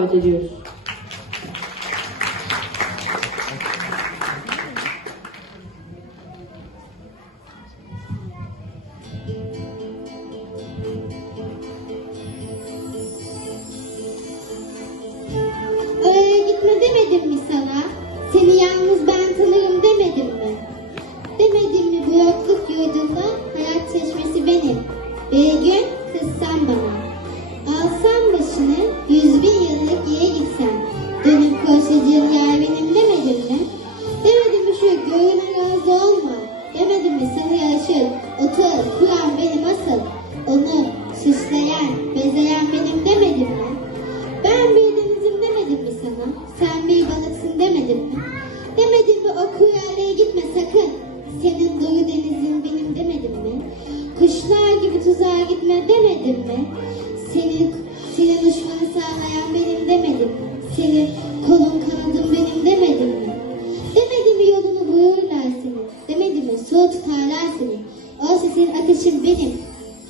davet ediyoruz. Gitme demedim mi sana? Seni yalnız ben tanırım demedim mi? Demedim mi bu yokluk yurdunda hayat çeşmesi benim. Bir gün kızsan bana. Koşacağın yer benim demedim mi? Demedim mi şu göğüne razı olma. Demedim mi sana yaraşır. Otur Kur'an benim asıl. Onu süsleyen, bezeyen benim demedim mi? Ben bir denizim demedim mi sana? Sen bir balıksın demedim mi? Demedim mi o kuyaleye gitme sakın. Senin dolu denizin benim demedim mi? Kuşlar gibi tuzağa gitme demedim mi? Senin, senin uçmanı sağlayan benim demedim mi? Senin Tutarlar seni? Oysa senin ateşin benim,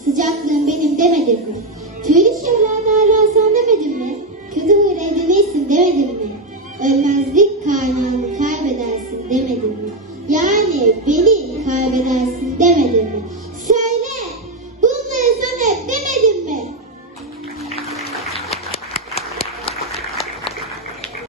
sıcaklığın benim demedim mi? Tüylü şeylerden ayrılsan demedim mi? Kötü huyla evlenirsin demedim mi? Ölmezlik kaynağını kaybedersin demedim mi? Yani beni kaybedersin demedim mi?